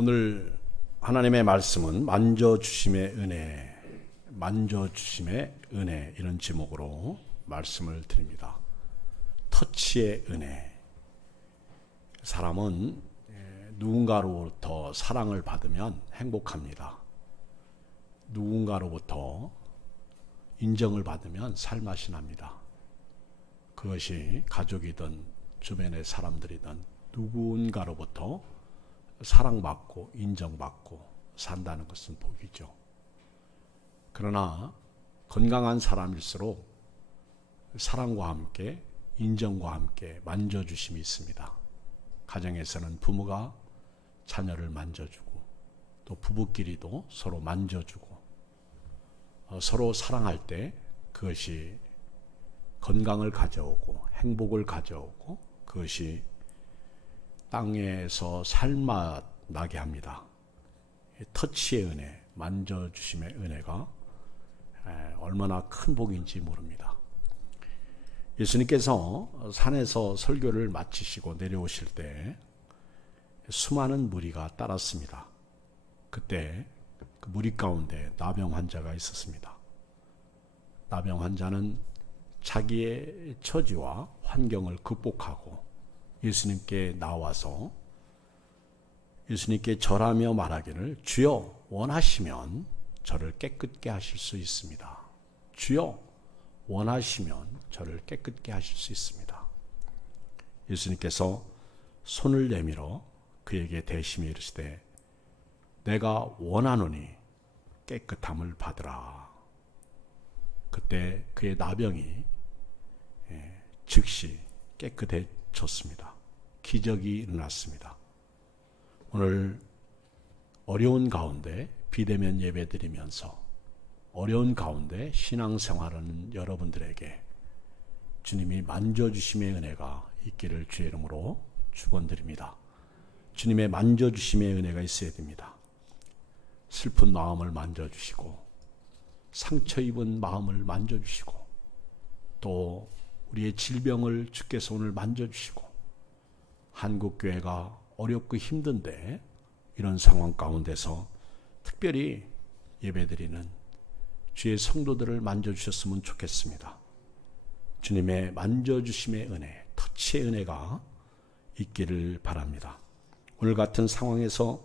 오늘 하나님의 말씀은 만져주심의 은혜 이런 제목으로 말씀을 드립니다. 터치의 은혜. 사람은 누군가로부터 사랑을 받으면 행복합니다. 누군가로부터 인정을 받으면 살맛이 납니다. 그것이 가족이든 주변의 사람들이든 누군가로부터 사랑받고 인정받고 산다는 것은 복이죠. 그러나 건강한 사람일수록 사랑과 함께 인정과 함께 만져주심이 있습니다. 가정에서는 부모가 자녀를 만져주고 또 부부끼리도 서로 만져주고 서로 사랑할 때 그것이 건강을 가져오고 행복을 가져오고 그것이 땅에서 살맛 나게 합니다. 터치의 은혜, 만져주심의 은혜가 얼마나 큰 복인지 모릅니다. 예수님께서 산에서 설교를 마치시고 내려오실 때 수많은 무리가 따랐습니다. 그때 그 무리 가운데 나병 환자가 있었습니다. 나병 환자는 자기의 처지와 환경을 극복하고 예수님께 나와서 예수님께 절하며 말하기를 주여 원하시면 저를 깨끗게 하실 수 있습니다. 주여 원하시면 저를 깨끗게 하실 수 있습니다. 예수님께서 손을 내밀어 그에게 대심히 이르시되 내가 원하노니 깨끗함을 받으라. 그때 그의 나병이 즉시 깨끗해졌습니다. 기적이 일어났습니다. 오늘 어려운 가운데 비대면 예배 드리면서 어려운 가운데 신앙생활하는 여러분들에게 주님이 만져주심의 은혜가 있기를 주의 이름으로 축원드립니다. 주님의 만져주심의 은혜가 있어야 됩니다. 슬픈 마음을 만져주시고 상처 입은 마음을 만져주시고 또 우리의 질병을 주께서 오늘 만져주시고 한국교회가 어렵고 힘든데 이런 상황 가운데서 특별히 예배드리는 주의 성도들을 만져주셨으면 좋겠습니다. 주님의 만져주심의 은혜, 터치의 은혜가 있기를 바랍니다. 오늘 같은 상황에서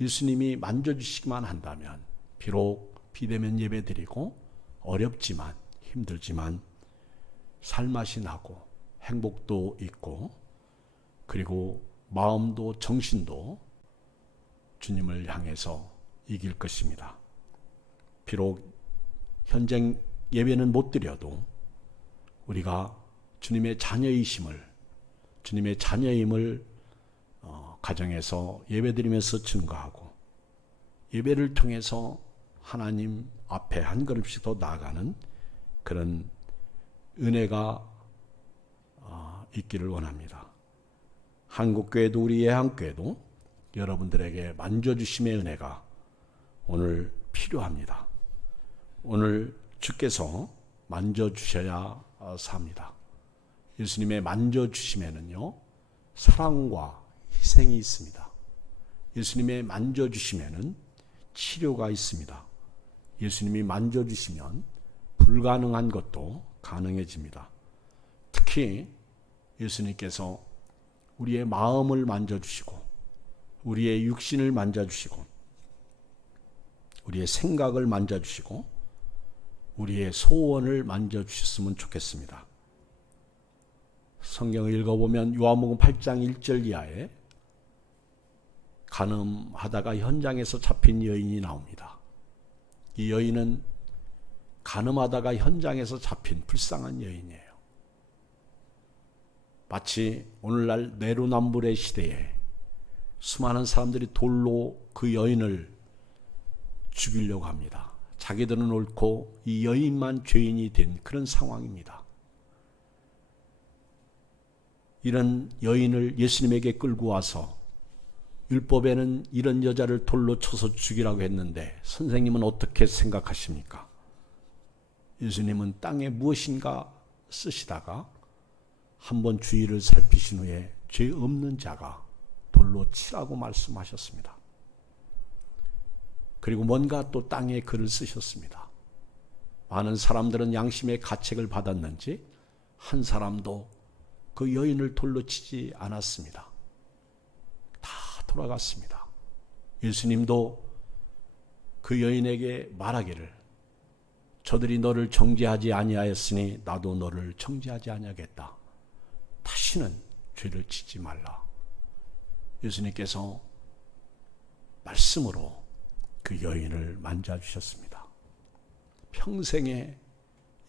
예수님이 만져주시기만 한다면 비록 비대면 예배드리고 어렵지만 힘들지만 살맛이 나고 행복도 있고 그리고 마음도 정신도 주님을 향해서 이길 것입니다. 비록 현장 예배는 못 드려도 우리가 주님의 자녀이심을 가정에서 예배드리면서 증거하고 예배를 통해서 하나님 앞에 한 걸음씩 더 나아가는 그런 은혜가 있기를 원합니다. 한국교회도 우리 예한교회도 여러분들에게 만져주심의 은혜가 오늘 필요합니다. 오늘 주께서 만져주셔야 삽니다. 예수님의 만져주심에는요 사랑과 희생이 있습니다. 예수님의 만져주심에는 치료가 있습니다. 예수님이 만져주시면 불가능한 것도 가능해집니다. 특히 예수님께서 우리의 마음을 만져주시고 우리의 육신을 만져주시고 우리의 생각을 만져주시고 우리의 소원을 만져주셨으면 좋겠습니다. 성경을 읽어보면 요한복음 8장 1절 이하에 간음하다가 현장에서 잡힌 여인이 나옵니다. 이 여인은 간음하다가 현장에서 잡힌 불쌍한 여인이에요. 마치 오늘날 내로남불의 시대에 수많은 사람들이 돌로 그 여인을 죽이려고 합니다. 자기들은 옳고 이 여인만 죄인이 된 그런 상황입니다. 이런 여인을 예수님에게 끌고 와서 율법에는 이런 여자를 돌로 쳐서 죽이라고 했는데 선생님은 어떻게 생각하십니까? 예수님은 땅에 무엇인가 쓰시다가 한번 주위를 살피신 후에 죄 없는 자가 돌로 치라고 말씀하셨습니다. 그리고 뭔가 또 땅에 글을 쓰셨습니다. 많은 사람들은 양심의 가책을 받았는지 한 사람도 그 여인을 돌로 치지 않았습니다. 다 돌아갔습니다. 예수님도 그 여인에게 말하기를 저들이 너를 정죄하지 아니하였으니 나도 너를 정죄하지 아니하겠다. 다시는 죄를 짓지 말라. 예수님께서 말씀으로 그 여인을 만져주셨습니다. 평생에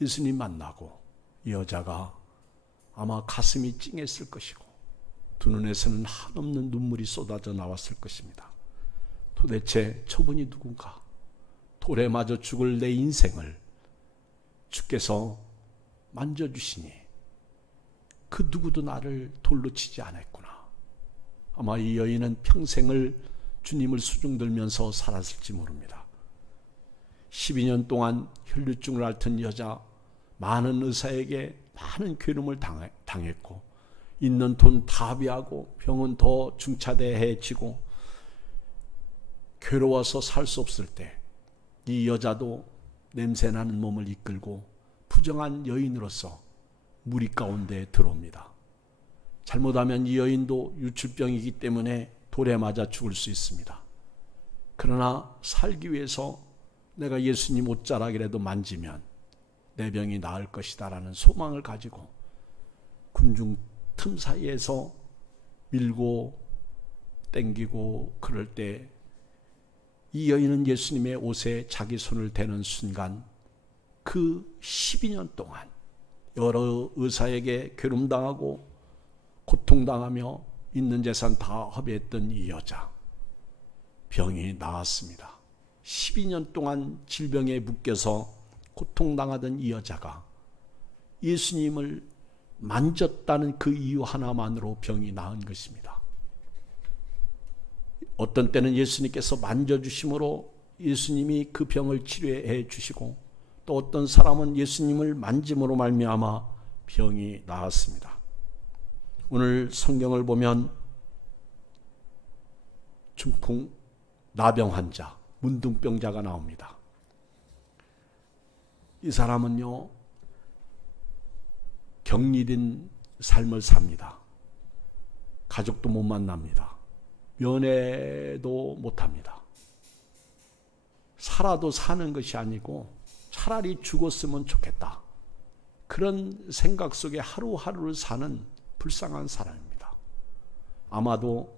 예수님 만나고 이 여자가 아마 가슴이 찡했을 것이고 두 눈에서는 한없는 눈물이 쏟아져 나왔을 것입니다. 도대체 저분이 누군가? 돌에 맞아 죽을 내 인생을 주께서 만져주시니 그 누구도 나를 돌로 치지 않았구나. 아마 이 여인은 평생을 주님을 수중들면서 살았을지 모릅니다. 12년 동안 혈류증을 앓던 여자, 많은 의사에게 많은 괴로움을 당했고 있는 돈 다 비하고 병은 더 중차대해지고 괴로워서 살 수 없을 때 이 여자도 냄새나는 몸을 이끌고 부정한 여인으로서 무리 가운데 들어옵니다. 잘못하면 이 여인도 유출병이기 때문에 돌에 맞아 죽을 수 있습니다. 그러나 살기 위해서 내가 예수님 옷자락이라도 만지면 내 병이 나을 것이다 라는 소망을 가지고 군중 틈 사이에서 밀고 땡기고 그럴 때 이 여인은 예수님의 옷에 자기 손을 대는 순간 그 12년 동안 여러 의사에게 괴로움당하고 고통당하며 있는 재산 다 허비했던 이 여자, 병이 나았습니다. 12년 동안 질병에 묶여서 고통당하던 이 여자가 예수님을 만졌다는 그 이유 하나만으로 병이 나은 것입니다. 어떤 때는 예수님께서 만져주심으로 예수님이 그 병을 치료해 주시고 또 어떤 사람은 예수님을 만짐으로 말미암아 병이 나았습니다. 오늘 성경을 보면 중풍, 나병 환자, 문둥병자가 나옵니다. 이 사람은요, 격리된 삶을 삽니다. 가족도 못 만납니다. 면회도 못합니다. 살아도 사는 것이 아니고 차라리 죽었으면 좋겠다. 그런 생각 속에 하루하루를 사는 불쌍한 사람입니다. 아마도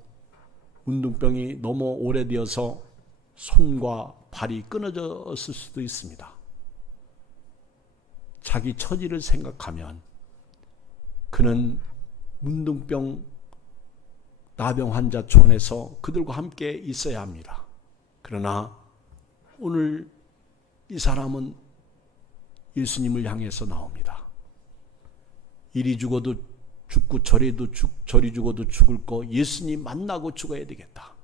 문둥병이 너무 오래되어서 손과 발이 끊어졌을 수도 있습니다. 자기 처지를 생각하면 그는 문둥병 나병 환자 촌에서 그들과 함께 있어야 합니다. 그러나 오늘 이 사람은 예수님을 향해서 나옵니다. 이리 죽어도 죽고 저리 죽어도 죽을 거 예수님 만나고 죽어야 되겠다.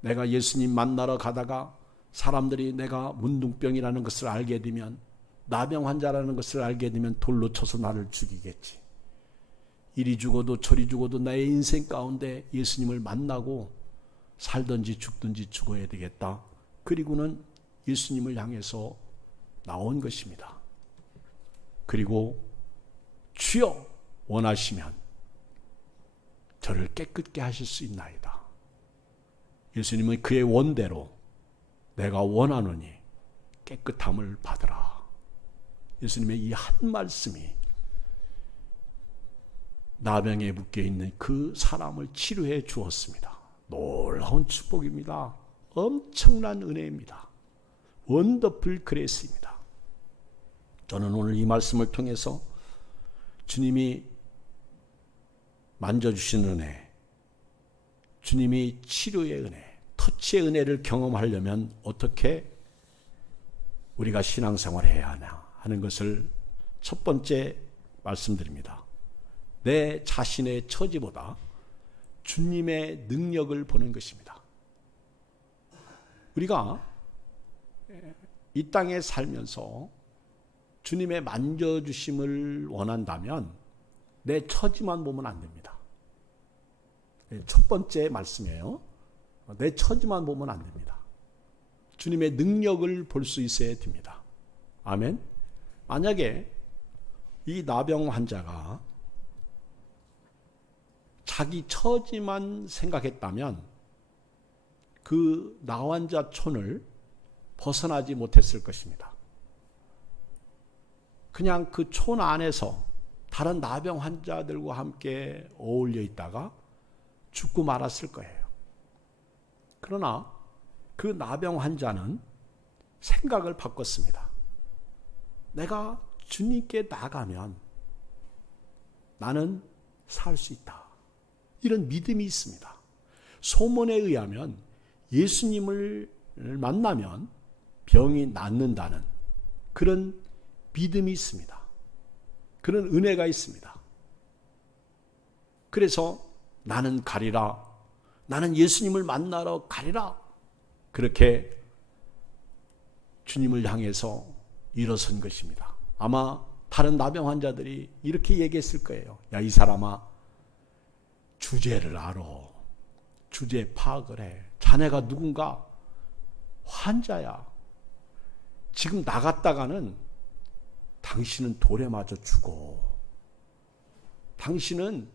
내가 예수님 만나러 가다가 사람들이 내가 문둥병이라는 것을 알게 되면, 나병 환자라는 것을 알게 되면 돌로 쳐서 나를 죽이겠지. 이리 죽어도 저리 죽어도 나의 인생 가운데 예수님을 만나고 살든지 죽든지 죽어야 되겠다. 그리고는 예수님을 향해서 나온 것입니다. 그리고 주여 원하시면 저를 깨끗게 하실 수 있나이다. 예수님은 그의 원대로 내가 원하노니 깨끗함을 받으라. 예수님의 이 한 말씀이 나병에 묶여있는 그 사람을 치료해 주었습니다. 놀라운 축복입니다. 엄청난 은혜입니다. 원더풀 그레이스입니다. 저는 오늘 이 말씀을 통해서 주님이 만져주신 은혜, 주님이 치료의 은혜, 터치의 은혜를 경험하려면 어떻게 우리가 신앙생활을 해야 하나 하는 것을 첫 번째 말씀드립니다. 내 자신의 처지보다 주님의 능력을 보는 것입니다. 우리가 이 땅에 살면서 주님의 만져주심을 원한다면 내 처지만 보면 안 됩니다. 첫 번째 말씀이에요. 내 처지만 보면 안 됩니다. 주님의 능력을 볼 수 있어야 됩니다. 아멘. 만약에 이 나병 환자가 자기 처지만 생각했다면 그 나환자촌을 벗어나지 못했을 것입니다. 그냥 그 촌 안에서 다른 나병 환자들과 함께 어울려 있다가 죽고 말았을 거예요. 그러나 그 나병 환자는 생각을 바꿨습니다. 내가 주님께 나가면 나는 살 수 있다. 이런 믿음이 있습니다. 소문에 의하면 예수님을 만나면 병이 낫는다는 그런 믿음이 있습니다. 그런 은혜가 있습니다. 그래서 나는 가리라. 나는 예수님을 만나러 가리라. 그렇게 주님을 향해서 일어선 것입니다. 아마 다른 나병 환자들이 이렇게 얘기했을 거예요. 야, 이 사람아, 주제를 알아. 주제 파악을 해. 자네가 누군가? 환자야. 지금 나갔다가는 당신은 돌에 맞아 죽어. 당신은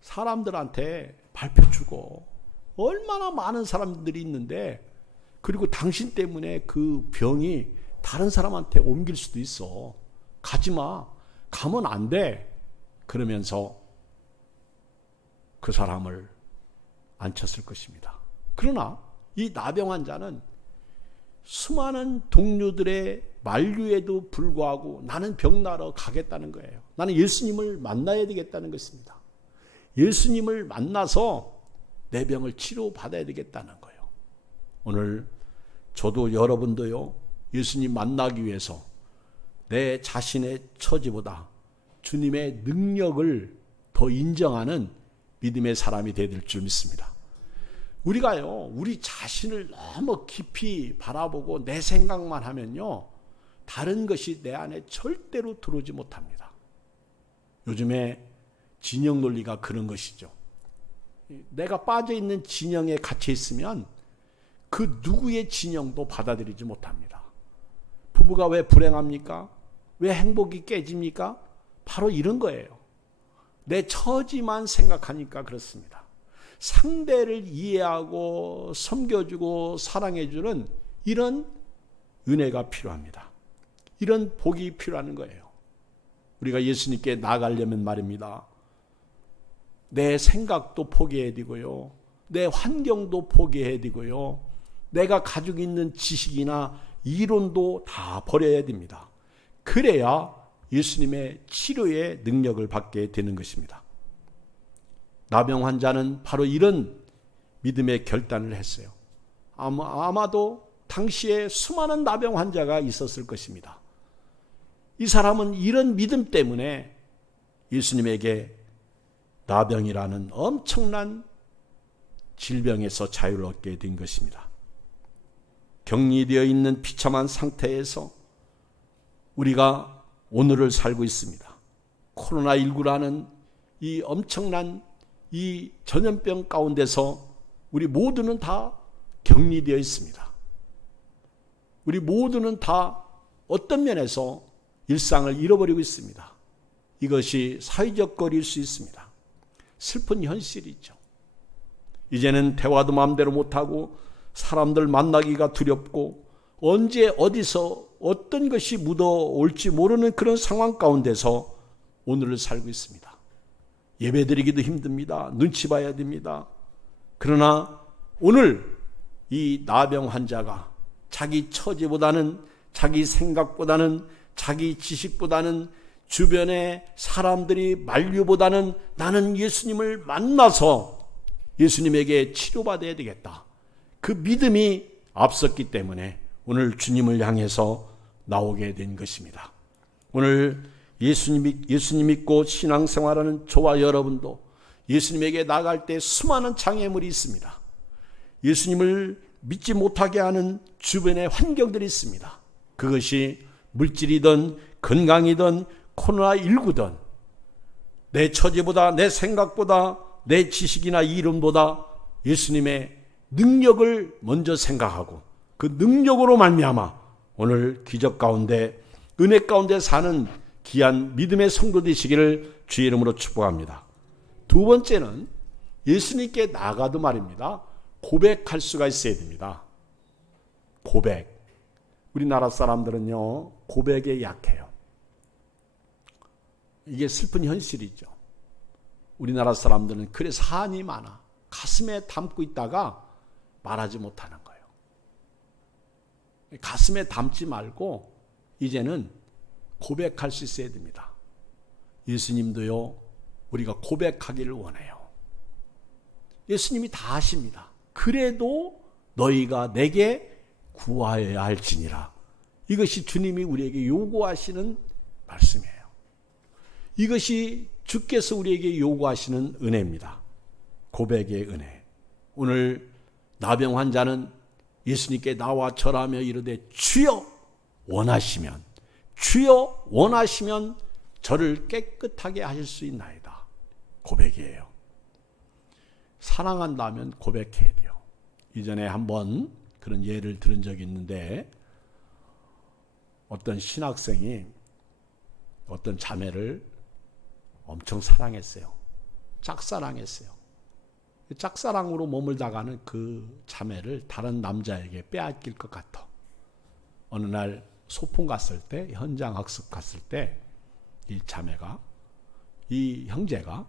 사람들한테 밟혀 죽어. 얼마나 많은 사람들이 있는데, 그리고 당신 때문에 그 병이 다른 사람한테 옮길 수도 있어. 가지마. 가면 안 돼. 그러면서 그 사람을 앉혔을 것입니다. 그러나 이 나병 환자는 수많은 동료들의 만류에도 불구하고 나는 병나러 가겠다는 거예요. 나는 예수님을 만나야 되겠다는 것입니다. 예수님을 만나서 내 병을 치료받아야 되겠다는 거예요. 오늘 저도 여러분도요, 예수님 만나기 위해서 내 자신의 처지보다 주님의 능력을 더 인정하는 믿음의 사람이 되야 될 줄 믿습니다. 우리가요, 우리 자신을 너무 깊이 바라보고 내 생각만 하면요, 다른 것이 내 안에 절대로 들어오지 못합니다. 요즘에 진영 논리가 그런 것이죠. 내가 빠져있는 진영에 갇혀 있으면 그 누구의 진영도 받아들이지 못합니다. 부부가 왜 불행합니까? 왜 행복이 깨집니까? 바로 이런 거예요. 내 처지만 생각하니까 그렇습니다. 상대를 이해하고 섬겨주고 사랑해주는 이런 은혜가 필요합니다. 이런 복이 필요한 거예요. 우리가 예수님께 나아가려면 말입니다. 내 생각도 포기해야 되고요. 내 환경도 포기해야 되고요. 내가 가지고 있는 지식이나 이론도 다 버려야 됩니다. 그래야 예수님의 치료의 능력을 받게 되는 것입니다. 나병 환자는 바로 이런 믿음의 결단을 했어요. 아마도 당시에 수많은 나병 환자가 있었을 것입니다. 이 사람은 이런 믿음 때문에 예수님에게 나병이라는 엄청난 질병에서 자유를 얻게 된 것입니다. 격리되어 있는 비참한 상태에서 우리가 오늘을 살고 있습니다. 코로나19라는 이 엄청난 이 전염병 가운데서 우리 모두는 다 격리되어 있습니다. 우리 모두는 다 어떤 면에서 일상을 잃어버리고 있습니다. 이것이 사회적 거리일 수 있습니다. 슬픈 현실이죠. 이제는 대화도 마음대로 못하고 사람들 만나기가 두렵고 언제 어디서 어떤 것이 묻어올지 모르는 그런 상황 가운데서 오늘을 살고 있습니다. 예배드리기도 힘듭니다. 눈치 봐야 됩니다. 그러나 오늘 이 나병 환자가 자기 처지보다는 자기 생각보다는 자기 지식보다는 주변의 사람들이 만류보다는 나는 예수님을 만나서 예수님에게 치료받아야 되겠다. 그 믿음이 앞섰기 때문에 오늘 주님을 향해서 나오게 된 것입니다. 오늘 예수님 믿고 신앙생활하는 저와 여러분도 예수님에게 나갈 때 수많은 장애물이 있습니다. 예수님을 믿지 못하게 하는 주변의 환경들이 있습니다. 그것이 물질이든 건강이든 코로나19든 내 처지보다 내 생각보다 내 지식이나 이론보다 예수님의 능력을 먼저 생각하고 그 능력으로 말미암아 오늘 기적 가운데 은혜 가운데 사는 귀한 믿음의 성도 되시기를 주의 이름으로 축복합니다. 두 번째는 예수님께 나가도 말입니다. 고백할 수가 있어야 됩니다. 고백. 우리나라 사람들은요, 고백에 약해요. 이게 슬픈 현실이죠. 우리나라 사람들은 그래서 한이 많아. 가슴에 담고 있다가 말하지 못하는 거예요. 가슴에 담지 말고 이제는 고백할 수 있어야 됩니다. 예수님도요, 우리가 고백하기를 원해요. 예수님이 다 하십니다. 그래도 너희가 내게 구하여야 할지니라. 이것이 주님이 우리에게 요구하시는 말씀이에요. 이것이 주께서 우리에게 요구하시는 은혜입니다. 고백의 은혜. 오늘 나병 환자는 예수님께 나와 절하며 이르되 주여 원하시면, 주여 원하시면 저를 깨끗하게 하실 수 있나이다. 고백이에요. 사랑한다면 고백해야 돼요. 이전에 한번 그런 예를 들은 적이 있는데, 어떤 신학생이 어떤 자매를 엄청 사랑했어요. 짝사랑했어요. 짝사랑으로 머물다가는 그 자매를 다른 남자에게 빼앗길 것 같아. 어느 날 소풍 갔을 때, 현장 학습 갔을 때, 이 자매가, 이 형제가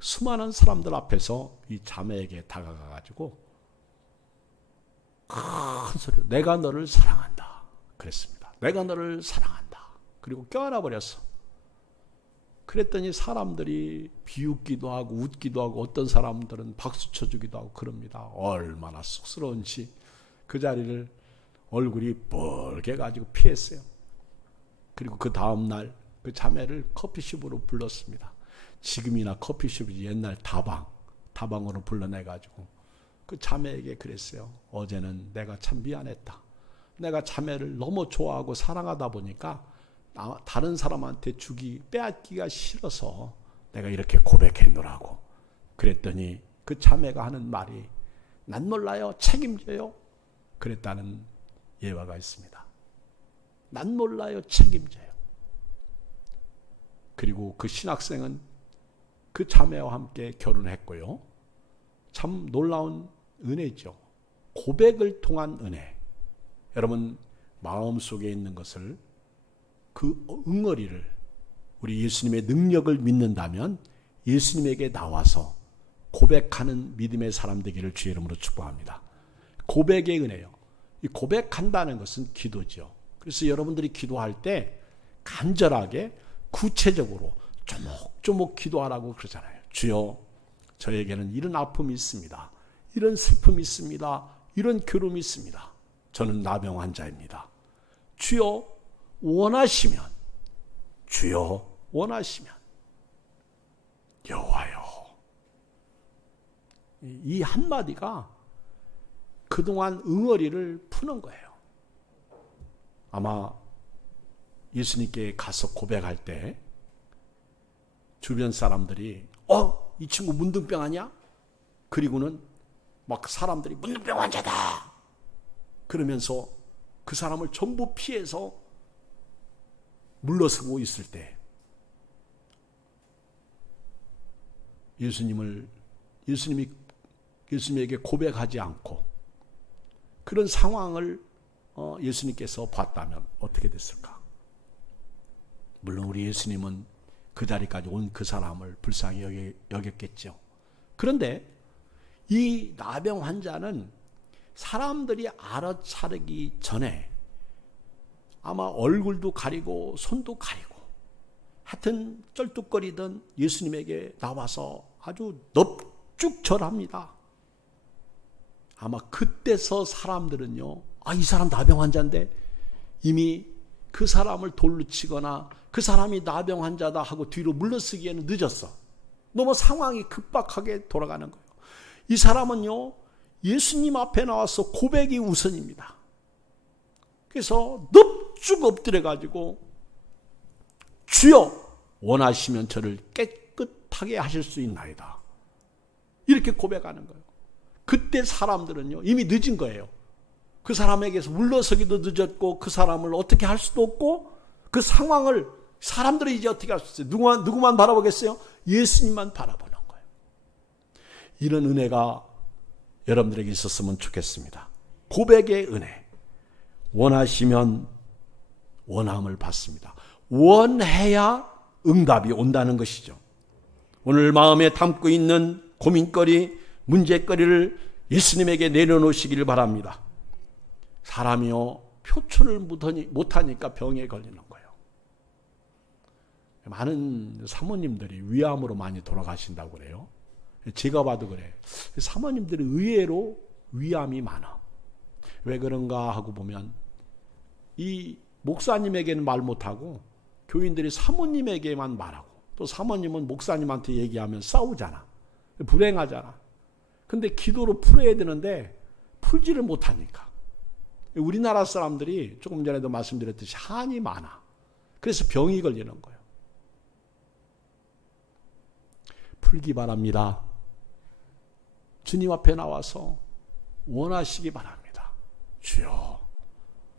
수많은 사람들 앞에서 이 자매에게 다가가가지고 큰 소리로 내가 너를 사랑한다 그랬습니다. 내가 너를 사랑한다. 그리고 껴안아 버렸어. 그랬더니 사람들이 비웃기도 하고 웃기도 하고 어떤 사람들은 박수 쳐주기도 하고 그럽니다. 얼마나 쑥스러운지 그 자리를 얼굴이 뻘게 가지고 피했어요. 그리고 그 다음날 그 자매를 커피숍으로 불렀습니다. 지금이나 커피숍이지 옛날 다방으로 불러내가지고 그 자매에게 그랬어요. 어제는 내가 참 미안했다. 내가 자매를 너무 좋아하고 사랑하다 보니까 다른 사람한테 빼앗기가 싫어서 내가 이렇게 고백했노라고. 그랬더니 그 자매가 하는 말이 난 몰라요. 책임져요. 그랬다는 예화가 있습니다. 난 몰라요. 책임져요. 그리고 그 신학생은 그 자매와 함께 결혼했고요. 참 놀라운 은혜죠. 고백을 통한 은혜. 여러분 마음속에 있는 것을 그 응어리를 우리 예수님의 능력을 믿는다면 예수님에게 나와서 고백하는 믿음의 사람 되기를 주의 이름으로 축복합니다. 고백의 은혜요. 이 고백한다는 것은 기도죠. 그래서 여러분들이 기도할 때 간절하게 구체적으로 조목조목 기도하라고 그러잖아요. 주여 저에게는 이런 아픔이 있습니다. 이런 슬픔이 있습니다. 이런 괴로움이 있습니다. 저는 나병 환자입니다. 주여 원하시면, 주여 원하시면 여호와여. 이 한마디가 그동안 응어리를 푸는 거예요. 아마 예수님께 가서 고백할 때 주변 사람들이 이 친구 문둥병 아니야? 그리고는 막 사람들이 문둥병 환자다 그러면서 그 사람을 전부 피해서 물러서고 있을 때 예수님에게 고백하지 않고 그런 상황을 예수님께서 봤다면 어떻게 됐을까? 물론 우리 예수님은 그 자리까지 온 그 사람을 불쌍히 여겼겠죠. 그런데 이 나병 환자는 사람들이 알아차리기 전에 아마 얼굴도 가리고 손도 가리고 하여튼 쩔뚝거리던 예수님에게 나와서 아주 넙죽 절합니다. 아마 그때서 사람들은요, 이 사람 나병 환자인데 이미 그 사람을 돌로 치거나 그 사람이 나병 환자다 하고 뒤로 물러서기에는 늦었어. 너무 상황이 급박하게 돌아가는 거예요. 이 사람은요, 예수님 앞에 나와서 고백이 우선입니다. 그래서 넙죽 엎드려가지고 주여 원하시면 저를 깨끗하게 하실 수 있나이다. 이렇게 고백하는 거예요. 그때 사람들은요, 이미 늦은 거예요. 그 사람에게서 물러서기도 늦었고 그 사람을 어떻게 할 수도 없고 그 상황을 사람들이 이제 어떻게 할 수 있어요? 누구만 바라보겠어요? 예수님만 바라보는 거예요. 이런 은혜가 여러분들에게 있었으면 좋겠습니다. 고백의 은혜. 원하시면 원함을 받습니다. 원해야 응답이 온다는 것이죠. 오늘 마음에 담고 있는 고민거리, 문제거리를 예수님에게 내려놓으시기를 바랍니다. 사람이요, 표출을 못하니까 병에 걸리는 거예요. 많은 사모님들이 위암으로 많이 돌아가신다고 그래요. 제가 봐도 그래. 사모님들이 의외로 위암이 많아. 왜 그런가 하고 보면 이 목사님에게는 말 못하고 교인들이 사모님에게만 말하고 또 사모님은 목사님한테 얘기하면 싸우잖아. 불행하잖아. 근데 기도로 풀어야 되는데 풀지를 못하니까. 우리나라 사람들이 조금 전에도 말씀드렸듯이 한이 많아. 그래서 병이 걸리는 거예요. 풀기 바랍니다. 주님 앞에 나와서 원하시기 바랍니다. 주여,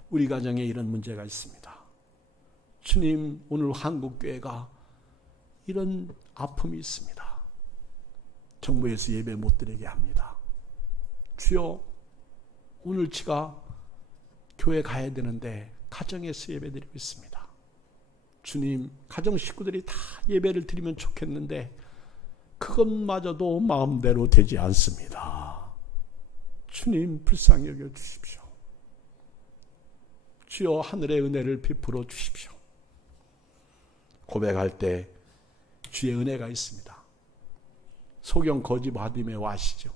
우리 가정에 이런 문제가 있습니다. 주님, 오늘 한국교회가 이런 아픔이 있습니다. 정부에서 예배 못 드리게 합니다. 주여, 오늘 제가 교회 가야 되는데 가정에서 예배 드리고 있습니다. 주님, 가정 식구들이 다 예배를 드리면 좋겠는데 그것마저도 마음대로 되지 않습니다. 주님, 불쌍히 여겨 주십시오. 주여, 하늘의 은혜를 베풀어 주십시오. 고백할 때 주의 은혜가 있습니다. 소경 거지 바디메오 아시죠?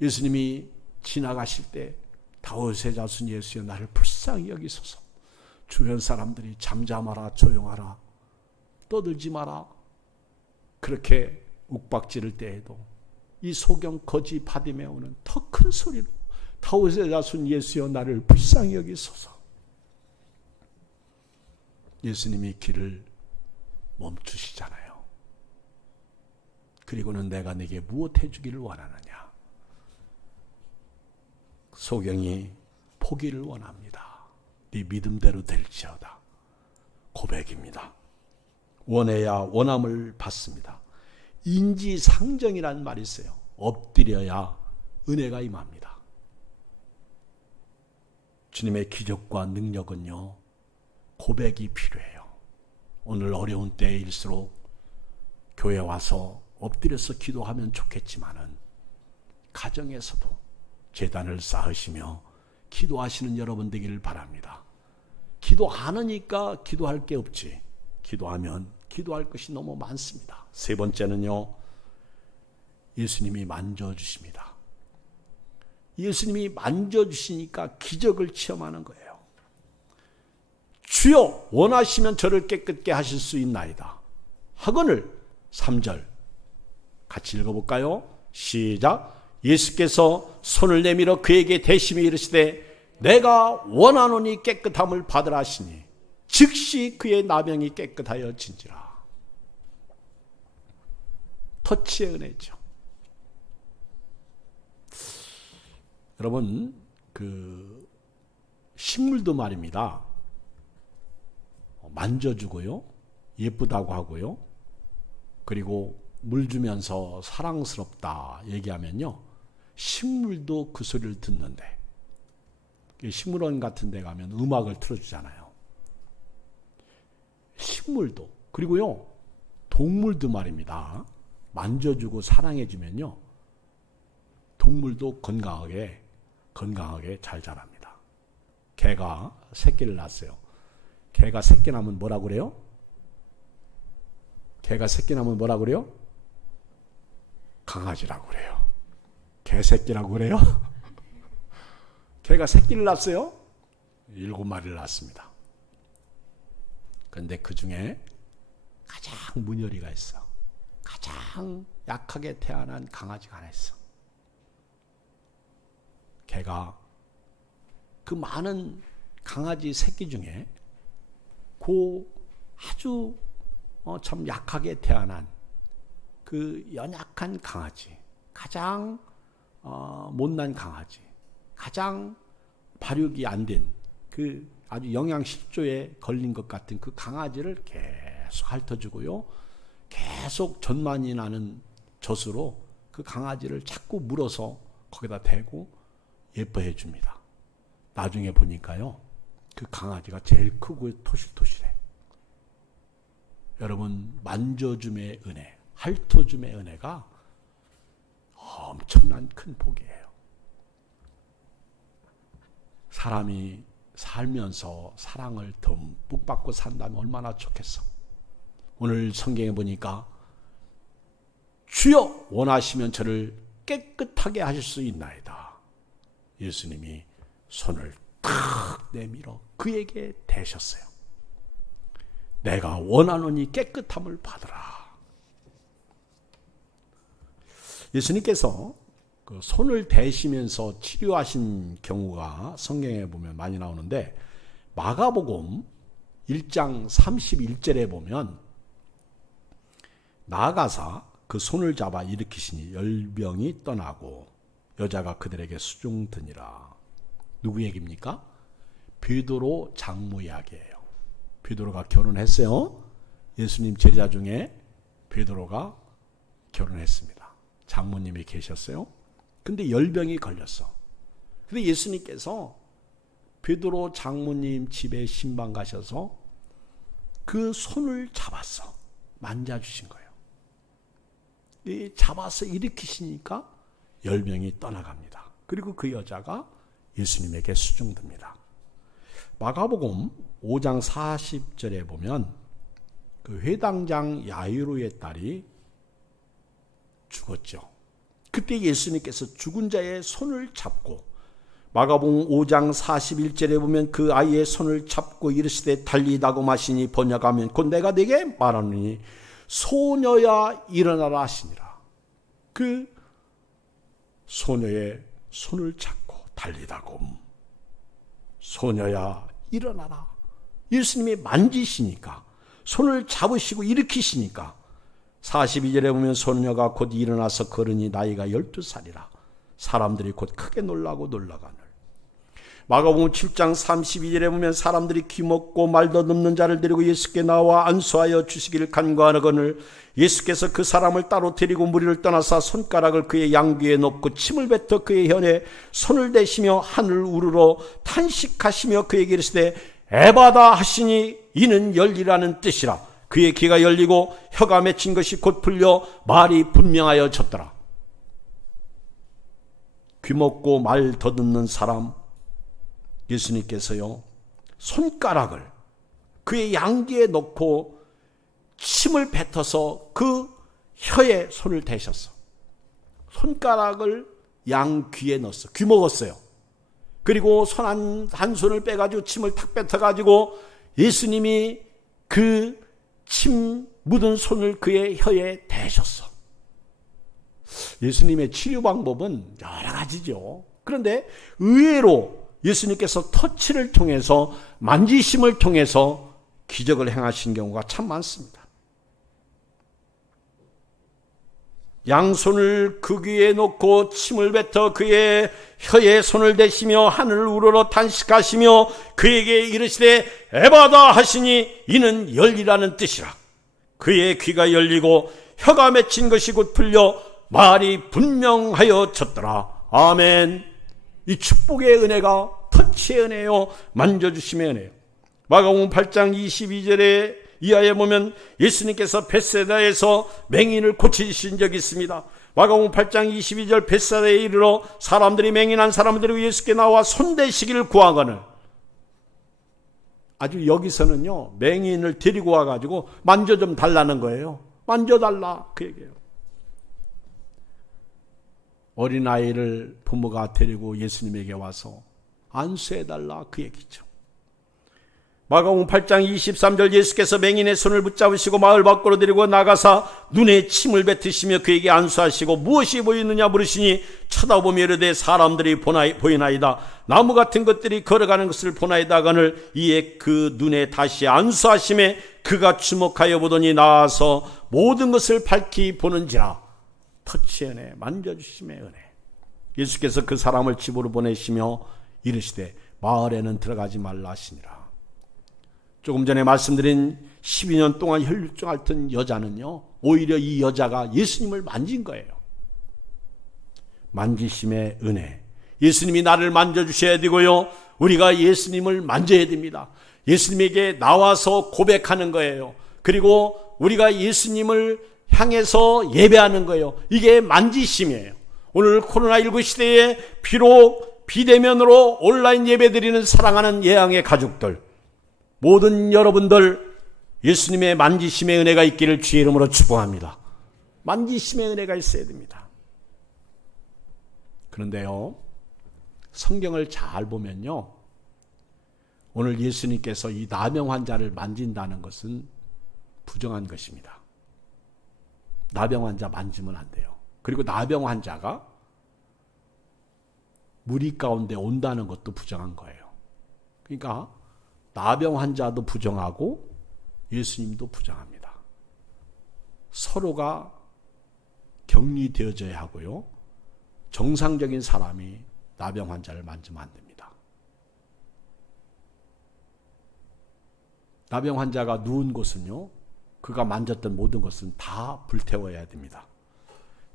예수님이 지나가실 때 다윗의 자손 예수여 나를 불쌍히 여기소서. 주변 사람들이 잠잠하라, 조용하라, 떠들지 마라, 그렇게 욱박지를 때에도 이 소경 거지 바디메오는 더 큰 소리로 다윗의 자손 예수여 나를 불쌍히 여기소서. 예수님이 길을 멈추시잖아요. 그리고는 내가 네게 무엇 해주기를 원하느냐. 소경이 포기를 원합니다. 네 믿음대로 될지어다. 고백입니다. 원해야 원함을 받습니다. 인지상정이라는 말이 있어요. 엎드려야 은혜가 임합니다. 주님의 기적과 능력은요, 고백이 필요해요. 오늘 어려운 때일수록 교회 와서 엎드려서 기도하면 좋겠지만은 가정에서도 제단을 쌓으시며 기도하시는 여러분 되기를 바랍니다. 기도 안 하니까 기도할 게 없지. 기도하면 기도할 것이 너무 많습니다. 세 번째는요, 예수님이 만져주십니다. 예수님이 만져주시니까 기적을 체험하는 거예요. 주여, 원하시면 저를 깨끗게 하실 수 있나이다 하거늘 3절 같이 읽어볼까요? 시작. 예수께서 손을 내밀어 그에게 대심히 이르시되 내가 원하노니 깨끗함을 받으라 하시니 즉시 그의 나병이 깨끗하여 진지라. 터치의 은혜죠. 여러분, 그 식물도 말입니다. 만져주고요, 예쁘다고 하고요, 그리고 물 주면서 사랑스럽다 얘기하면요, 식물도 그 소리를 듣는데, 식물원 같은 데 가면 음악을 틀어주잖아요. 식물도, 그리고요, 동물도 말입니다. 만져주고 사랑해주면요, 동물도 건강하게 잘 자랍니다. 개가 새끼를 낳았어요. 개가 새끼 낳으면 뭐라고 그래요? 개가 새끼 낳으면 뭐라고 그래요? 강아지라고 그래요. 개새끼라고 그래요? 개가 새끼를 낳았어요? 7마리를 낳았습니다. 그런데 그 중에 가장 문열이가 있어. 가장 약하게 태어난 강아지가 하나 있어. 개가 그 많은 강아지 새끼 중에 그 아주 참 약하게 태어난 그 연약한 강아지, 가장 못난 강아지, 가장 발육이 안 된 그 아주 영양실조에 걸린 것 같은 그 강아지를 계속 핥아주고요. 계속 전만이 나는 젖으로 그 강아지를 자꾸 물어서 거기다 대고 예뻐해 줍니다. 나중에 보니까요, 그 강아지가 제일 크고 토실토실해. 여러분, 만져줌의 은혜, 핥아줌의 은혜가 엄청난 큰 복이에요. 사람이 살면서 사랑을 듬뿍 받고 산다면 얼마나 좋겠어. 오늘 성경에 보니까 주여 원하시면 저를 깨끗하게 하실 수 있나이다. 예수님이 손을 탁 내밀어 그에게 대셨어요. 내가 원하노니 깨끗함을 받으라. 예수님께서 그 손을 대시면서 치료하신 경우가 성경에 보면 많이 나오는데, 마가복음 1장 31절에 보면 나아가사 그 손을 잡아 일으키시니 열병이 떠나고 여자가 그들에게 수종드니라. 누구 얘기입니까? 베드로 장모 이야기예요. 베드로가 결혼했어요. 예수님 제자 중에 베드로가 결혼했습니다. 장모님이 계셨어요. 근데 열병이 걸렸어. 근데 예수님께서 베드로 장모님 집에 신방 가셔서 그 손을 잡았어. 만져주신 거예요. 잡아서 일으키시니까 열병이 떠나갑니다. 그리고 그 여자가 예수님에게 수종됩니다. 마가복음 5장 40절에 보면 그 회당장 야이로의 딸이 죽었죠. 그때 예수님께서 죽은 자의 손을 잡고, 마가복음 5장 41절에 보면 그 아이의 손을 잡고 이르시되 달리다고 마시니 번역하면 곧 내가 네게 말하노니 소녀야 일어나라 하시니라. 그 소녀의 손을 잡고 달리다고, 소녀야 일어나라. 예수님이 만지시니까, 손을 잡으시고 일으키시니까 42절에 보면 소녀가 곧 일어나서 걸으니 나이가 12살이라. 사람들이 곧 크게 놀라고 놀라가늘. 마가복음 7장 32절에 보면 사람들이 귀먹고 말 더듬는 자를 데리고 예수께 나와 안수하여 주시기를 간구하거늘 예수께서 그 사람을 따로 데리고 무리를 떠나사 손가락을 그의 양귀에 놓고 침을 뱉어 그의 혀에 손을 대시며 하늘 우러러 탄식하시며 그에게 이르시되 에바다 하시니 이는 열리라는 뜻이라. 그의 귀가 열리고 혀가 맺힌 것이 곧 풀려 말이 분명하여 졌더라. 귀먹고 말 더듬는 사람, 예수님께서요 손가락을 그의 양귀에 넣고 침을 뱉어서 그 혀에 손을 대셨어. 손가락을 양귀에 넣었어. 귀먹었어요. 그리고 손 한 손을 빼가지고 침을 탁 뱉어가지고 예수님이 그 침 묻은 손을 그의 혀에 대셨어. 예수님의 치료 방법은 여러 가지죠. 그런데 의외로 예수님께서 터치를 통해서, 만지심을 통해서 기적을 행하신 경우가 참 많습니다. 양손을 그 귀에 놓고 침을 뱉어 그의 혀에 손을 대시며 하늘을 우러러 탄식하시며 그에게 이르시되 에바다 하시니 이는 열리라는 뜻이라. 그의 귀가 열리고 혀가 맺힌 것이 곧 풀려 말이 분명하여 졌더라. 아멘. 이 축복의 은혜가 터치의 은혜요, 만져주심의 은혜요. 마가복음 8장 22절에 이하에 보면 예수님께서 벳세다에서 맹인을 고치신 적이 있습니다. 마가복음 8장 22절 벳세다에 이르러 사람들이 맹인한 사람을 데리고 예수께 나와 손대시기를 구하거늘. 아주 여기서는요 맹인을 데리고 와가지고 만져 좀 달라는 거예요. 만져달라 그 얘기예요. 어린아이를 부모가 데리고 예수님에게 와서 안수해달라 그 얘기죠. 마가복음 8장 23절 예수께서 맹인의 손을 붙잡으시고 마을 밖으로 데리고 나가사 눈에 침을 뱉으시며 그에게 안수하시고 무엇이 보이느냐 물으시니 쳐다보며 이르되 사람들이 보이나이다. 나무 같은 것들이 걸어가는 것을 보나이다 하거늘 이에 그 눈에 다시 안수하심에 그가 주목하여 보더니 나와서 모든 것을 밝히 보는지라. 터치의 은혜, 만져주심의 은혜. 예수께서 그 사람을 집으로 보내시며 이르시되 마을에는 들어가지 말라 하시니라. 조금 전에 말씀드린 12년 동안 혈루증 앓던 여자는요, 오히려 이 여자가 예수님을 만진 거예요. 만지심의 은혜. 예수님이 나를 만져주셔야 되고요, 우리가 예수님을 만져야 됩니다. 예수님에게 나와서 고백하는 거예요. 그리고 우리가 예수님을 향해서 예배하는 거예요. 이게 만지심이에요. 오늘 코로나19 시대에 비록 비대면으로 온라인 예배드리는 사랑하는 예양의 가족들, 모든 여러분들 예수님의 만지심의 은혜가 있기를 주의 이름으로 축복합니다. 만지심의 은혜가 있어야 됩니다. 그런데요, 성경을 잘 보면요, 오늘 예수님께서 이 나병 환자를 만진다는 것은 부정한 것입니다. 나병 환자 만지면 안 돼요. 그리고 나병 환자가 무리 가운데 온다는 것도 부정한 거예요. 그러니까 나병 환자도 부정하고 예수님도 부정합니다. 서로가 격리되어져야 하고요, 정상적인 사람이 나병 환자를 만지면 안 됩니다. 나병 환자가 누운 곳은요, 그가 만졌던 모든 것은 다 불태워야 됩니다.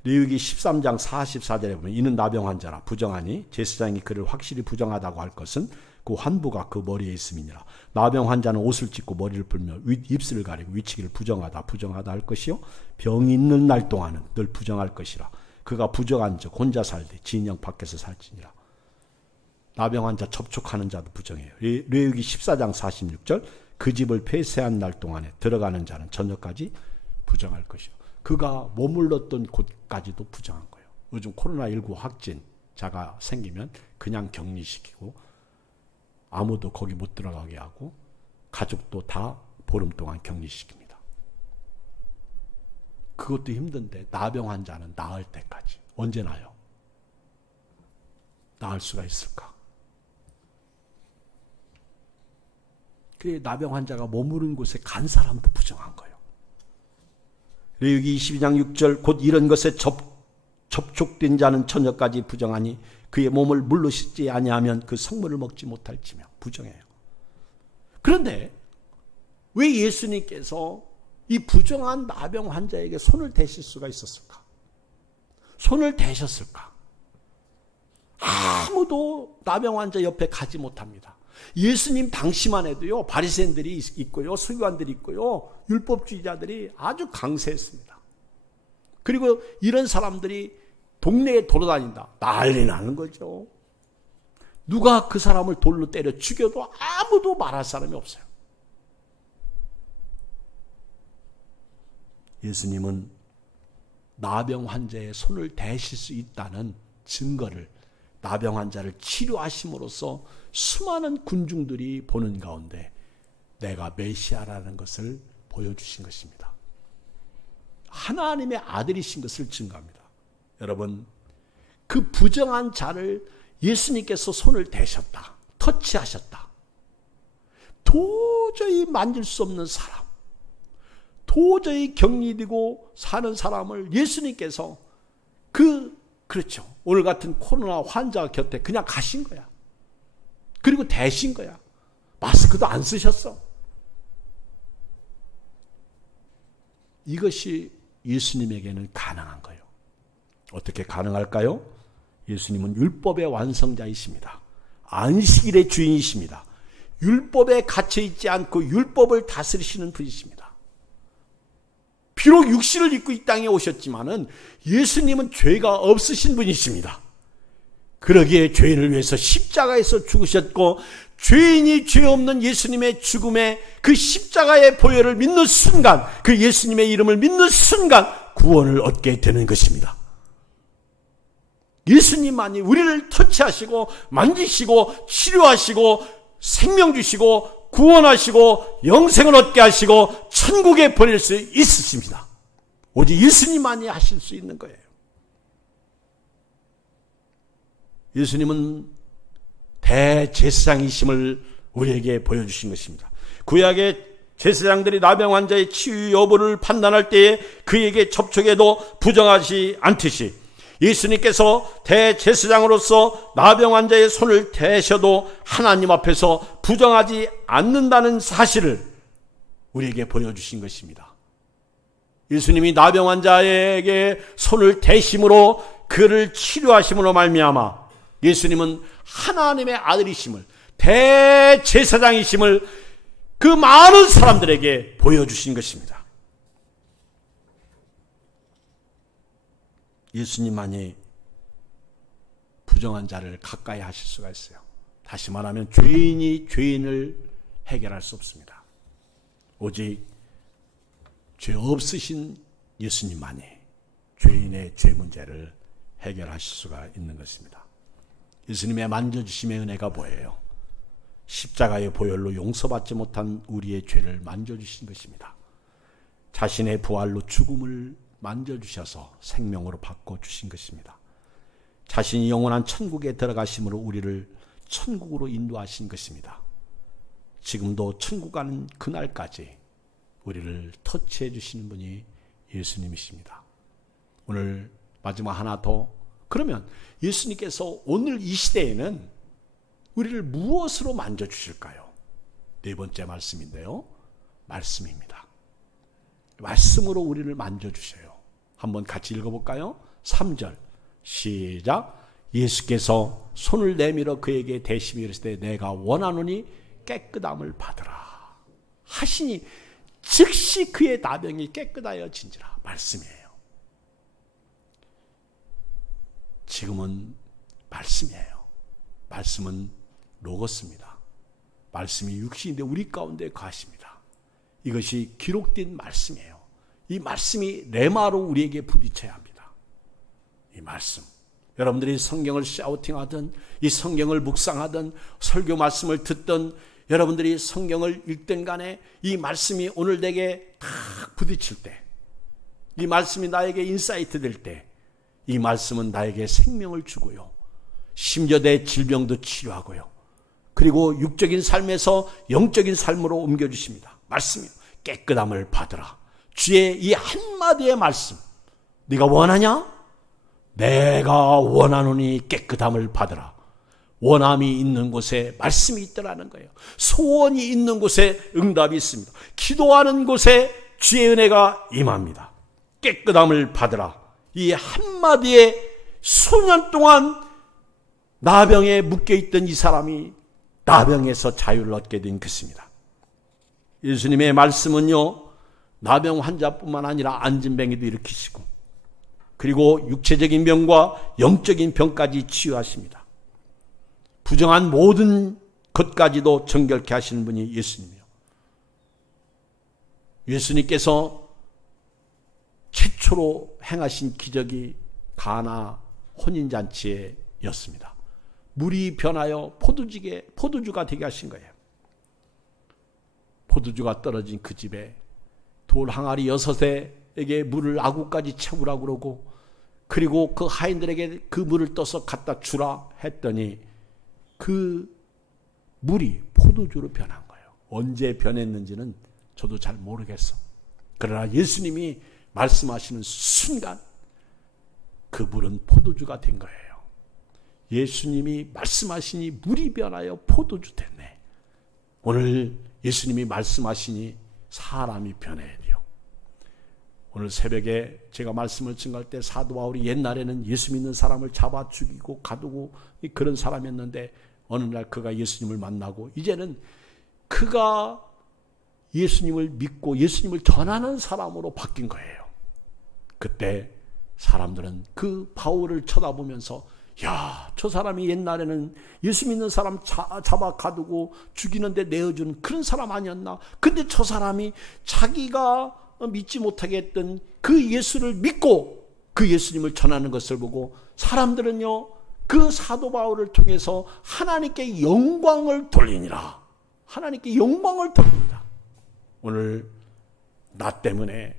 레위기 13장 44절에 보면 이는 나병 환자라 부정하니 제사장이 그를 확실히 부정하다고 할 것은 그 환부가 그 머리에 있음이니라. 나병 환자는 옷을 찢고 머리를 풀며 입술을 가리고 위치기를 부정하다 할 것이요, 병이 있는 날 동안은 늘 부정할 것이라. 그가 부정한 즉 혼자 살되 진영 밖에서 살지니라. 나병 환자 접촉하는 자도 부정해요. 레위기 14장 46절 그 집을 폐쇄한 날 동안에 들어가는 자는 저녁까지 부정할 것이요. 그가 머물렀던 곳까지도 부정한 거예요. 요즘 코로나19 확진자가 생기면 그냥 격리시키고 아무도 거기 못 들어가게 하고 가족도 다 보름 동안 격리시킵니다. 그것도 힘든데 나병 환자는 나을 때까지. 언제 나요? 나을 수가 있을까? 그래, 나병 환자가 머무른 곳에 간 사람도 부정한 거예요. 레위기 22장 6절 곧 이런 것에 접촉된 자는 저녁까지 부정하니 그의 몸을 물로 씻지 아니하면 그 성물을 먹지 못할지며 부정해요. 그런데 왜 예수님께서 이 부정한 나병 환자에게 손을 대실 수가 있었을까? 손을 대셨을까? 아무도 나병 환자 옆에 가지 못합니다. 예수님 당시만 해도요, 바리새인들이 있고요, 서기관들이 있고요, 율법주의자들이 아주 강세했습니다. 그리고 이런 사람들이 동네에 돌아다닌다. 난리 나는 거죠. 누가 그 사람을 돌로 때려 죽여도 아무도 말할 사람이 없어요. 예수님은 나병 환자의 손을 대실 수 있다는 증거를 나병 환자를 치료하심으로써 수많은 군중들이 보는 가운데 내가 메시아라는 것을 보여주신 것입니다. 하나님의 아들이신 것을 증거합니다. 여러분, 그 부정한 자를 예수님께서 손을 대셨다, 터치하셨다. 도저히 만질 수 없는 사람, 도저히 격리되고 사는 사람을 예수님께서 그렇죠, 오늘 같은 코로나 환자 곁에 그냥 가신 거야. 그리고 대신 거야. 마스크도 안 쓰셨어. 이것이 예수님에게는 가능한 거예요. 어떻게 가능할까요? 예수님은 율법의 완성자이십니다. 안식일의 주인이십니다. 율법에 갇혀있지 않고 율법을 다스리시는 분이십니다. 비록 육신을 입고 이 땅에 오셨지만은 예수님은 죄가 없으신 분이십니다. 그러기에 죄인을 위해서 십자가에서 죽으셨고, 죄인이 죄 없는 예수님의 죽음의 그 십자가의 보혈을 믿는 순간, 그 예수님의 이름을 믿는 순간 구원을 얻게 되는 것입니다. 예수님만이 우리를 터치하시고 만지시고 치료하시고 생명 주시고 구원하시고 영생을 얻게 하시고 천국에 보낼 수 있으십니다. 오직 예수님만이 하실 수 있는 거예요. 예수님은 대제사장이심을 우리에게 보여주신 것입니다. 구약의 제사장들이 나병 환자의 치유 여부를 판단할 때에 그에게 접촉해도 부정하지 않듯이 예수님께서 대제사장으로서 나병 환자의 손을 대셔도 하나님 앞에서 부정하지 않는다는 사실을 우리에게 보여주신 것입니다. 예수님이 나병 환자에게 손을 대심으로 그를 치료하심으로 말미암아 예수님은 하나님의 아들이심을, 대제사장이심을 그 많은 사람들에게 보여주신 것입니다. 예수님만이 부정한 자를 가까이 하실 수가 있어요. 다시 말하면 죄인이 죄인을 해결할 수 없습니다. 오직 죄 없으신 예수님만이 죄인의 죄 문제를 해결하실 수가 있는 것입니다. 예수님의 만져주심의 은혜가 뭐예요? 십자가의 보혈로 용서받지 못한 우리의 죄를 만져주신 것입니다. 자신의 부활로 죽음을 만져주셔서 생명으로 바꿔주신 것입니다. 자신이 영원한 천국에 들어가심으로 우리를 천국으로 인도하신 것입니다. 지금도 천국 가는 그날까지 우리를 터치해 주시는 분이 예수님이십니다. 오늘 마지막 하나 더. 그러면 예수님께서 오늘 이 시대에는 우리를 무엇으로 만져주실까요? 네 번째 말씀인데요. 말씀입니다. 말씀으로 우리를 만져주셔요. 한번 같이 읽어볼까요? 3절 시작. 예수께서 손을 내밀어 그에게 대시며 이르시되 내가 원하노니 깨끗함을 받으라 하시니 즉시 그의 나병이 깨끗하여진지라. 말씀이에요. 지금은 말씀이에요. 말씀은 로고스입니다. 말씀이 육신인데 우리 가운데 거하십니다. 이것이 기록된 말씀이에요. 이 말씀이 레마로 우리에게 부딪혀야 합니다. 이 말씀. 여러분들이 성경을 샤우팅하든 이 성경을 묵상하든 설교 말씀을 듣든 여러분들이 성경을 읽든 간에 이 말씀이 오늘 내게 탁 부딪힐 때, 이 말씀이 나에게 인사이트 될 때, 이 말씀은 나에게 생명을 주고요, 심지어 내 질병도 치료하고요, 그리고 육적인 삶에서 영적인 삶으로 옮겨주십니다. 말씀이요. 깨끗함을 받으라. 주의 이 한마디의 말씀. 네가 원하냐? 내가 원하노니 깨끗함을 받으라. 원함이 있는 곳에 말씀이 있더라는 거예요. 소원이 있는 곳에 응답이 있습니다. 기도하는 곳에 주의 은혜가 임합니다. 깨끗함을 받으라. 이 한마디에 수년 동안 나병에 묶여있던 이 사람이 나병에서 자유를 얻게 된 것입니다. 예수님의 말씀은요, 나병 환자뿐만 아니라 안진뱅이도 일으키시고, 그리고 육체적인 병과 영적인 병까지 치유하십니다. 부정한 모든 것까지도 정결케 하시는 분이 예수님이요. 예수님께서 최초로 행하신 기적이 가나 혼인잔치였습니다. 물이 변하여 포도주가 되게 하신 거예요. 포도주가 떨어진 그 집에 돌 항아리 6에게 물을 아구까지 채우라고 그러고, 그리고 그 하인들에게 그 물을 떠서 갖다 주라 했더니 그 물이 포도주로 변한 거예요. 언제 변했는지는 저도 잘 모르겠어. 그러나 예수님이 말씀하시는 순간 그 물은 포도주가 된 거예요. 예수님이 말씀하시니 물이 변하여 포도주 됐네. 오늘 예수님이 말씀하시니 사람이 변해야 돼요. 오늘 새벽에 제가 말씀을 증거할 때 사도 바울이 옛날에는 예수 믿는 사람을 잡아 죽이고 가두고 그런 사람이었는데 어느 날 그가 예수님을 만나고 이제는 그가 예수님을 믿고 예수님을 전하는 사람으로 바뀐 거예요. 그때 사람들은 그 바울을 쳐다보면서 야, 저 사람이 옛날에는 예수 믿는 사람 잡아 가두고 죽이는데 내어주는 그런 사람 아니었나? 근데 저 사람이 자기가 믿지 못하게 했던 그 예수를 믿고 그 예수님을 전하는 것을 보고 사람들은요, 그 사도 바울을 통해서 하나님께 영광을 돌리니라. 하나님께 영광을 돌립니다. 오늘 나 때문에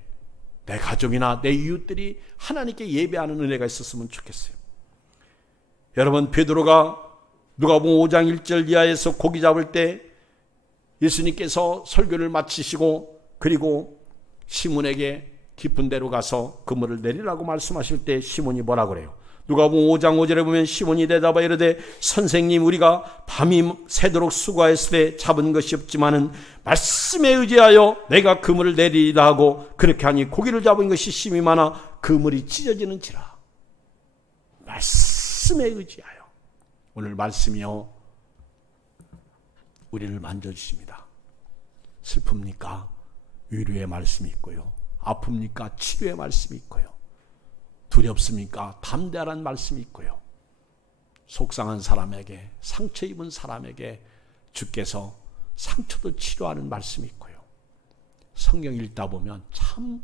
내 가족이나 내 이웃들이 하나님께 예배하는 은혜가 있었으면 좋겠어요. 여러분, 베드로가 누가복음 5장 1절 이하에서 고기 잡을 때 예수님께서 설교를 마치시고 그리고 시몬에게 깊은 데로 가서 그물을 내리라고 말씀하실 때 시몬이 뭐라 그래요? 누가복음 5장 5절에 보면 시몬이 대답하여 이르되 선생님 우리가 밤이 새도록 수고하였을 때 잡은 것이 없지만은 말씀에 의지하여 내가 그물을 내리리라 하고 그렇게 하니 고기를 잡은 것이 심히 많아 그물이 찢어지는지라. 말씀에 의지하여. 오늘 말씀이요 우리를 만져주십니다. 슬픕니까? 위로의 말씀이 있고요. 아픕니까? 치료의 말씀이 있고요. 두렵습니까? 담대하라는 말씀이 있고요. 속상한 사람에게, 상처 입은 사람에게 주께서 상처도 치료하는 말씀이 있고요. 성경 읽다 보면 참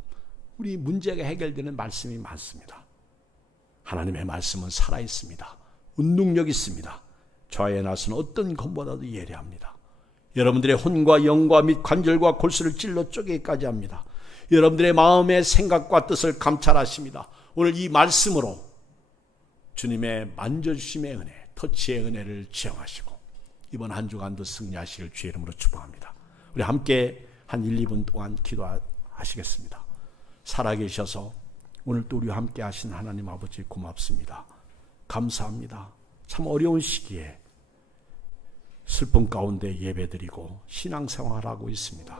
우리 문제가 해결되는 말씀이 많습니다. 하나님의 말씀은 살아있습니다. 운동력 있습니다. 좌에 나서는 어떤 검보다도 예리합니다. 여러분들의 혼과 영과 및 관절과 골수를 찔러 쪼개기까지 합니다. 여러분들의 마음의 생각과 뜻을 감찰하십니다. 오늘 이 말씀으로 주님의 만져주심의 은혜, 터치의 은혜를 지향하시고 이번 한 주간도 승리하시길 주의 이름으로 축복합니다. 우리 함께 한 1, 2분 동안 기도하시겠습니다. 살아계셔서 오늘 또 우리와 함께 하신 하나님 아버지 고맙습니다. 감사합니다. 참 어려운 시기에 슬픔 가운데 예배드리고 신앙생활하고 있습니다.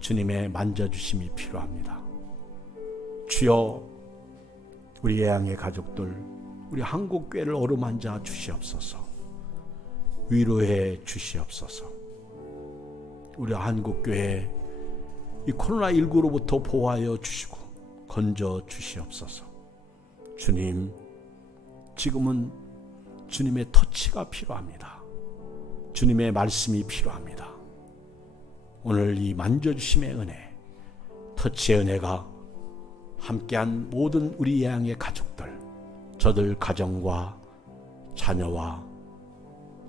주님의 만져주심이 필요합니다. 주여 우리 예양의 가족들, 우리 한국교회를 어루만져 주시옵소서. 위로해 주시옵소서. 우리 한국교회 이 코로나19로부터 보호하여 주시고 건져 주시옵소서. 주님, 지금은 주님의 터치가 필요합니다. 주님의 말씀이 필요합니다. 오늘 이 만져주심의 은혜, 터치의 은혜가 함께한 모든 우리 예양의 가족들, 저들 가정과 자녀와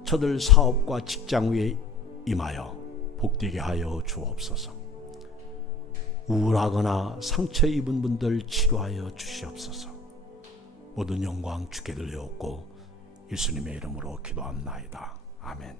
저들 사업과 직장 위에 임하여 복되게 하여 주옵소서. 우울하거나 상처 입은 분들 치료하여 주시옵소서. 모든 영광 주께 들려옵고 예수님의 이름으로 기도합나이다. 아멘.